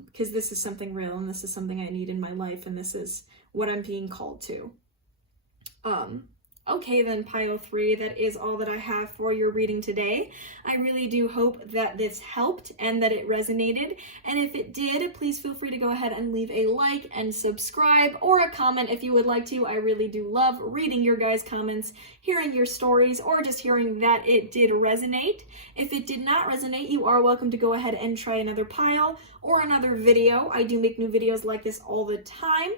because this is something real and this is something I need in my life and this is what I'm being called to. Okay then, pile 3, that is all that I have for your reading today. I really do hope that this helped and that it resonated. And if it did, please feel free to go ahead and leave a like and subscribe or a comment if you would like to. I really do love reading your guys' comments, hearing your stories, or just hearing that it did resonate. If it did not resonate, you are welcome to go ahead and try another pile or another video. I do make new videos like this all the time.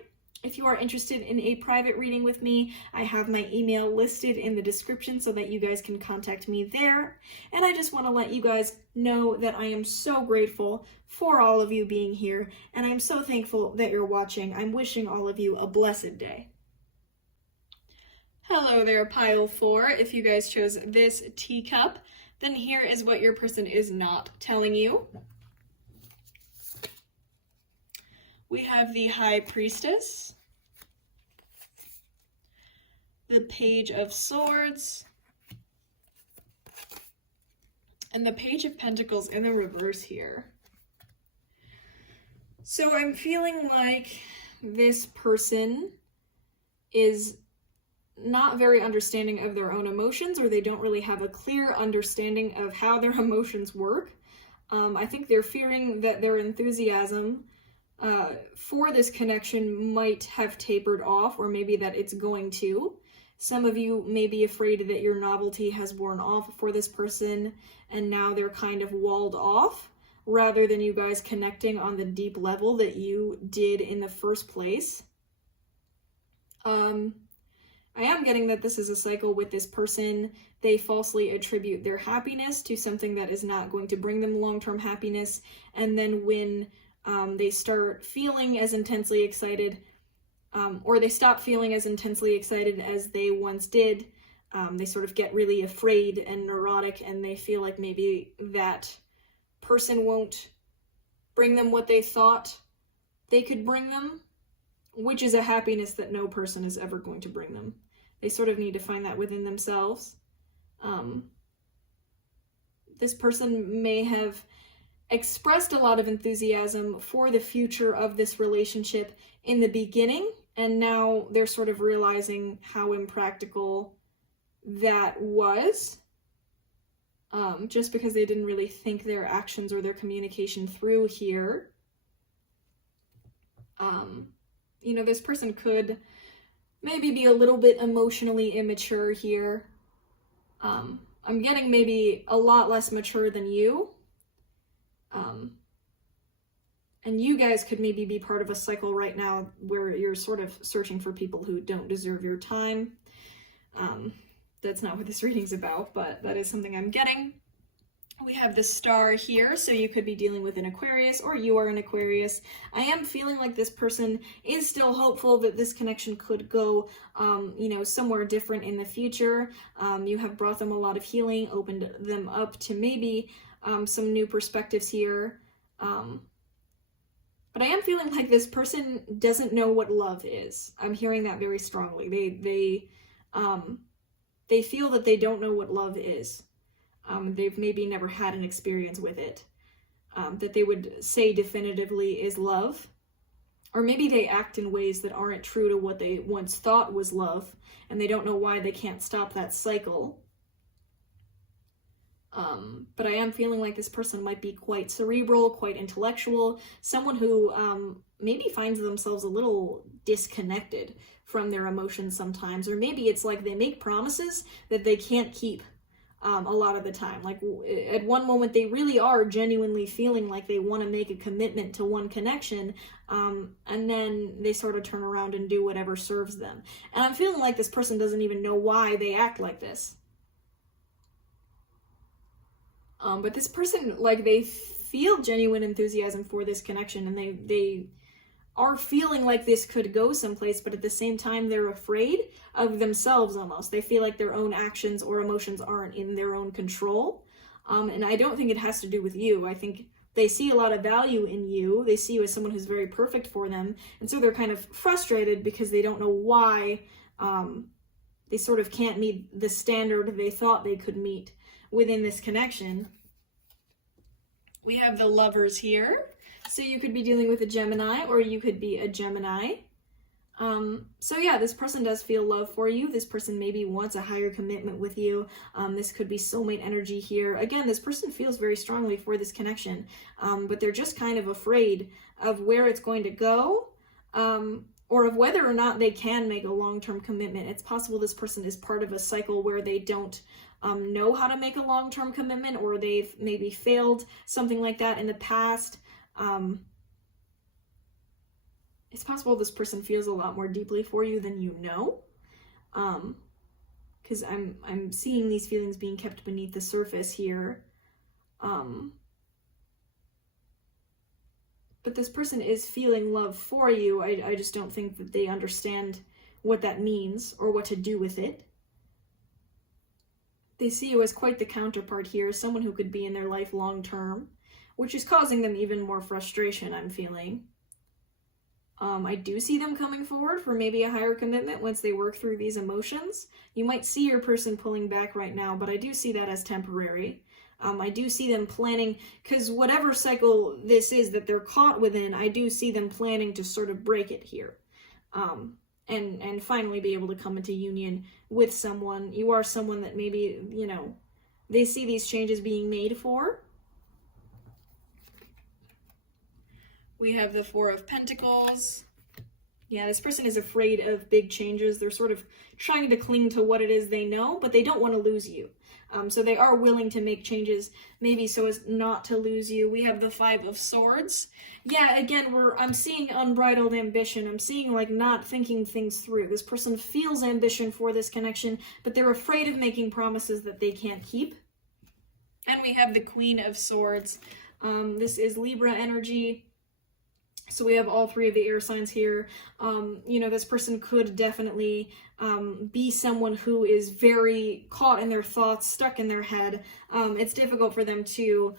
If you are interested in a private reading with me, I have my email listed in the description so that you guys can contact me there. And I just want to let you guys know that I am so grateful for all of you being here, and I'm so thankful that you're watching. I'm wishing all of you a blessed day. Hello there, pile 4. If you guys chose this teacup, then here is what your person is not telling you. We have the High Priestess, the Page of Swords, and the Page of Pentacles in the reverse here. So I'm feeling like this person is not very understanding of their own emotions, or they don't really have a clear understanding of how their emotions work. I think they're fearing that their enthusiasm for this connection might have tapered off, or maybe that it's going to. Some of you may be afraid that your novelty has worn off for this person, and now they're kind of walled off, rather than you guys connecting on the deep level that you did in the first place. I am getting that this is a cycle with this person. They falsely attribute their happiness to something that is not going to bring them long-term happiness, and then when they start feeling as intensely excited, or they stop feeling as intensely excited as they once did, they sort of get really afraid and neurotic, and they feel like maybe that person won't bring them what they thought they could bring them, which is a happiness that no person is ever going to bring them. They sort of need to find that within themselves. This person may have expressed a lot of enthusiasm for the future of this relationship in the beginning, and now they're sort of realizing how impractical that was, just because they didn't really think their actions or their communication through here. You know, this person could maybe be a little bit emotionally immature here. I'm getting maybe a lot less mature than you. And you guys could maybe be part of a cycle right now where you're sort of searching for people who don't deserve your time. That's not what this reading's about, but that is something I'm getting. We have the Star here, so you could be dealing with an Aquarius, or you are an Aquarius. I am feeling like this person is still hopeful that this connection could go, you know, somewhere different in the future. You have brought them a lot of healing, opened them up to maybe some new perspectives here. But I am feeling like this person doesn't know what love is. I'm hearing that very strongly. They feel that they don't know what love is. They've maybe never had an experience with it. that they would say definitively is love. Or maybe they act in ways that aren't true to what they once thought was love, and they don't know why they can't stop that cycle. But I am feeling like this person might be quite cerebral, quite intellectual, someone who maybe finds themselves a little disconnected from their emotions sometimes, or maybe it's like they make promises that they can't keep a lot of the time. Like at one moment they really are genuinely feeling like they want to make a commitment to one connection, and then they sort of turn around and do whatever serves them. And I'm feeling like this person doesn't even know why they act like this. But this person, like, they feel genuine enthusiasm for this connection, and they are feeling like this could go someplace, but at the same time, they're afraid of themselves almost. They feel like their own actions or emotions aren't in their own control. And I don't think it has to do with you. I think they see a lot of value in you. They see you as someone who's very perfect for them. And so they're kind of frustrated because they don't know why they sort of can't meet the standard they thought they could meet within this connection. We have the Lovers here. So you could be dealing with a Gemini, or you could be a Gemini. So yeah, this person does feel love for you. This person maybe wants a higher commitment with you. This could be soulmate energy here. Again, this person feels very strongly for this connection, but they're just kind of afraid of where it's going to go, or of whether or not they can make a long-term commitment. It's possible this person is part of a cycle where they don't know how to make a long-term commitment, or they've maybe failed something like that in the past. It's possible this person feels a lot more deeply for you than you know, because I'm seeing these feelings being kept beneath the surface here. But this person is feeling love for you. I just don't think that they understand what that means or what to do with it. They see you as quite the counterpart here, someone who could be in their life long term, which is causing them even more frustration, I'm feeling. I do see them coming forward for maybe a higher commitment once they work through these emotions. You might see your person pulling back right now, but I do see that as temporary. I do see them planning, because whatever cycle this is that they're caught within, I do see them planning to sort of break it here. And finally be able to come into union with someone. You are someone that maybe, you know, they see these changes being made for. We have the Four of Pentacles. Yeah, this person is afraid of big changes. They're sort of trying to cling to what it is they know, but they don't want to lose you. So they are willing to make changes, maybe so as not to lose you. We have the Five of Swords. Yeah, again, I'm seeing unbridled ambition. I'm seeing like not thinking things through. This person feels ambition for this connection, but they're afraid of making promises that they can't keep. And we have the Queen of Swords. This is Libra energy. So we have all three of the air signs here. You know, this person could definitely be someone who is very caught in their thoughts, stuck in their head. It's difficult for them to,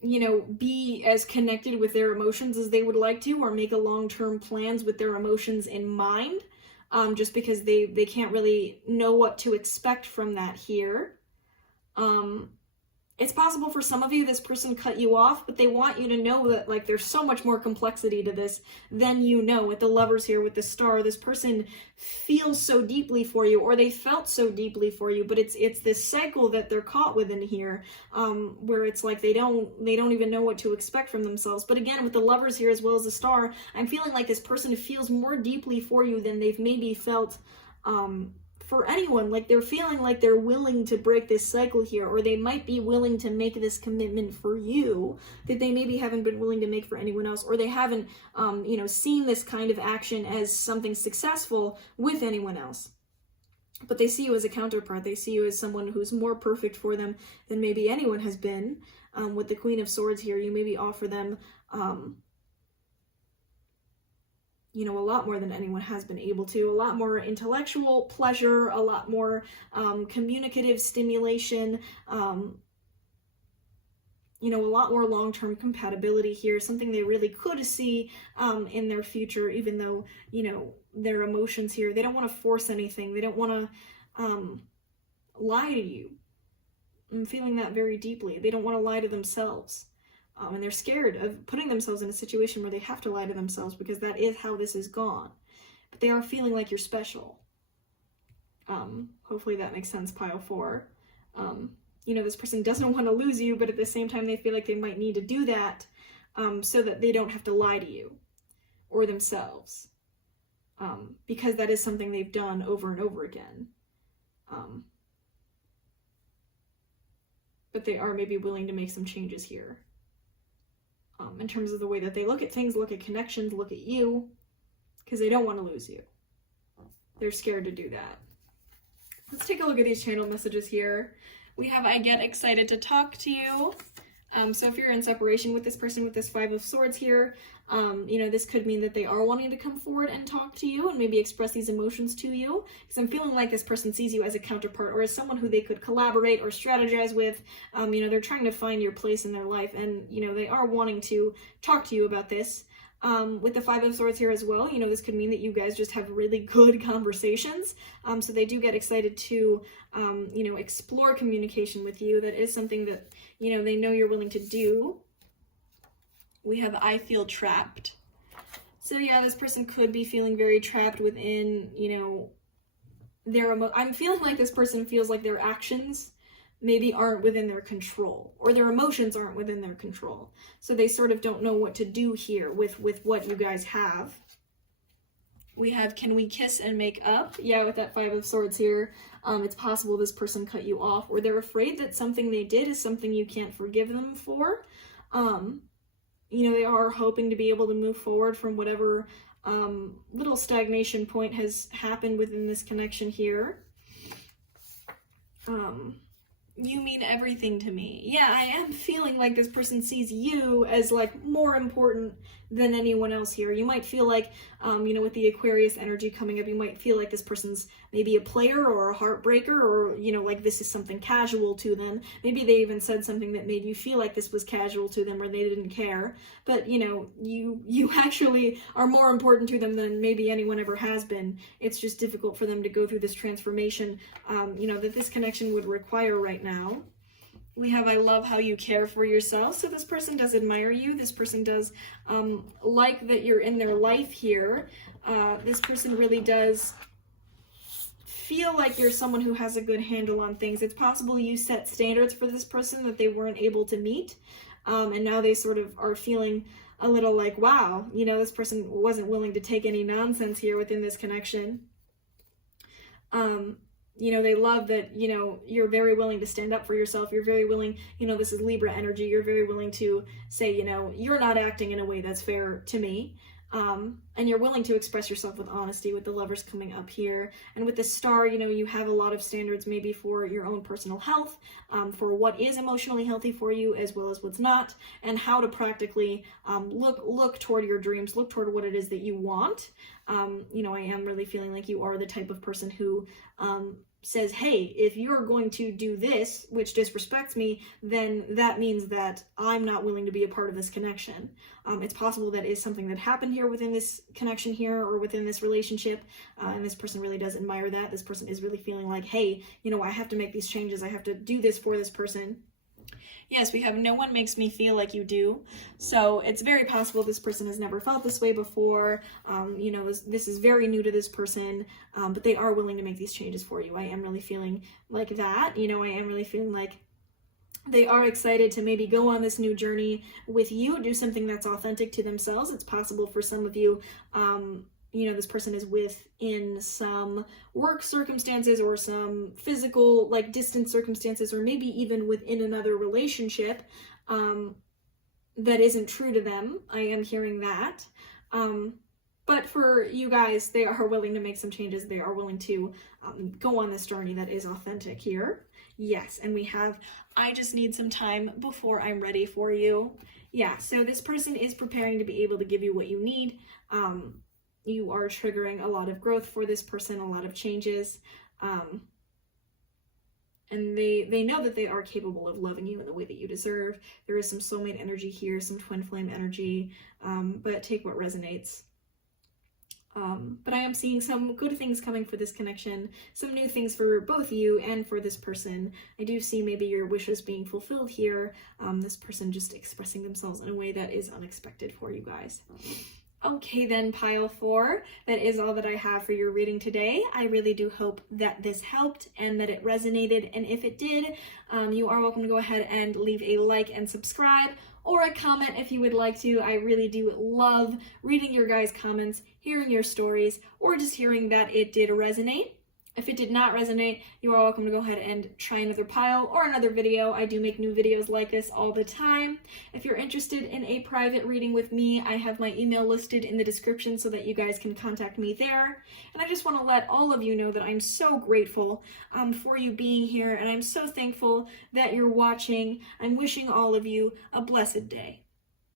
you know, be as connected with their emotions as they would like to, or make a long-term plans with their emotions in mind, just because they can't really know what to expect from that here. It's possible for some of you this person cut you off, but they want you to know that like there's so much more complexity to this than you know. With the Lovers here, with the Star, this person feels so deeply for you, or they felt so deeply for you, but it's this cycle that they're caught within here, where it's like they don't even know what to expect from themselves. But again, with the Lovers here as well as the Star, I'm feeling like this person feels more deeply for you than they've maybe felt for anyone. Like they're feeling like they're willing to break this cycle here, or they might be willing to make this commitment for you that they maybe haven't been willing to make for anyone else, or they haven't you know, seen this kind of action as something successful with anyone else. But they see you as a counterpart. They see you as someone who's more perfect for them than maybe anyone has been. With the Queen of Swords here, you maybe offer them you know, a lot more than anyone has been able to, a lot more intellectual pleasure, a lot more communicative stimulation, you know, a lot more long-term compatibility here, something they really could see in their future, even though, you know, their emotions here, they don't want to force anything. They don't want to lie to you. I'm feeling that very deeply. They don't want to lie to themselves. And they're scared of putting themselves in a situation where they have to lie to themselves, because that is how this is gone. But they are feeling like you're special. Hopefully that makes sense, pile 4. You know, this person doesn't want to lose you, but at the same time they feel like they might need to do that so that they don't have to lie to you or themselves, because that is something they've done over and over again. But they are maybe willing to make some changes here in terms of the way that they look at things, look at connections, look at you, because they don't want to lose you. They're scared to do that. Let's take a look at these channel messages here. We have, I get excited to talk to you. So if you're in separation with this person with this 5 of Swords here, you know, this could mean that they are wanting to come forward and talk to you and maybe express these emotions to you. Because I'm feeling like this person sees you as a counterpart or as someone who they could collaborate or strategize with. You know, they're trying to find your place in their life, and, you know, they are wanting to talk to you about this. With the 5 of Swords here as well, you know, this could mean that you guys just have really good conversations. So they do get excited to, you know, explore communication with you. That is something that, you know, they know you're willing to do. We have I feel trapped. So yeah, this person could be feeling very trapped within, you know, their I'm feeling like this person feels like their actions maybe aren't within their control, or their emotions aren't within their control. So they sort of don't know what to do here with what you guys have. We have, can we kiss and make up? Yeah, with that 5 of Swords here, it's possible this person cut you off, or they're afraid that something they did is something you can't forgive them for. You know, they are hoping to be able to move forward from whatever little stagnation point has happened within this connection here. You mean everything to me. Yeah, I am feeling like this person sees you as like more important than anyone else here. You might feel like, you know, with the Aquarius energy coming up, you might feel like this person's maybe a player or a heartbreaker, or, you know, like this is something casual to them. Maybe they even said something that made you feel like this was casual to them, or they didn't care. But, you know, you actually are more important to them than maybe anyone ever has been. It's just difficult for them to go through this transformation, you know, that this connection would require right now. We have, I love how you care for yourself. So this person does admire you. This person does like that you're in their life here. This person really does feel like you're someone who has a good handle on things. It's possible you set standards for this person that they weren't able to meet. And now they sort of are feeling a little like, wow, you know, this person wasn't willing to take any nonsense here within this connection. You know, they love that, you know, you're very willing to stand up for yourself. You're very willing, you know, this is Libra energy. You're very willing to say, you know, you're not acting in a way that's fair to me. And you're willing to express yourself with honesty, with the Lovers coming up here. And with the Star, you know, you have a lot of standards maybe for your own personal health, for what is emotionally healthy for you as well as what's not, and how to practically look toward your dreams, look toward what it is that you want. You know, I am really feeling like you are the type of person who says, hey, if you're going to do this, which disrespects me, then that means that I'm not willing to be a part of this connection. It's possible that is something that happened here within this connection here, or within this relationship, and this person really does admire that. This person is really feeling like, hey, you know, I have to make these changes. I have to do this for this person. Yes, we have no one makes me feel like you do. So it's very possible this person has never felt this way before. You know, this is very new to this person, but they are willing to make these changes for you. I am really feeling like that. You know, I am really feeling like they are excited to maybe go on this new journey with you, do something that's authentic to themselves. It's possible for some of you, you know, this person is within some work circumstances or some physical, like, distant circumstances, or maybe even within another relationship that isn't true to them. I am hearing that. But for you guys, they are willing to make some changes. They are willing to go on this journey that is authentic here. Yes, and we have, I just need some time before I'm ready for you. Yeah, so this person is preparing to be able to give you what you need. You are triggering a lot of growth for this person, a lot of changes. And they know that they are capable of loving you in the way that you deserve. There is some soulmate energy here, some twin flame energy, but take what resonates. But I am seeing some good things coming for this connection, some new things for both you and for this person. I do see maybe your wishes being fulfilled here, this person just expressing themselves in a way that is unexpected for you guys. Okay then, pile 4, that is all that I have for your reading today. I really do hope that this helped and that it resonated, and if it did, you are welcome to go ahead and leave a like and subscribe, or a comment if you would like to. I really do love reading your guys' comments, hearing your stories, or just hearing that it did resonate. If it did not resonate, you are welcome to go ahead and try another pile or another video. I do make new videos like this all the time. If you're interested in a private reading with me, I have my email listed in the description so that you guys can contact me there. And I just want to let all of you know that I'm so grateful for you being here, and I'm so thankful that you're watching. I'm wishing all of you a blessed day.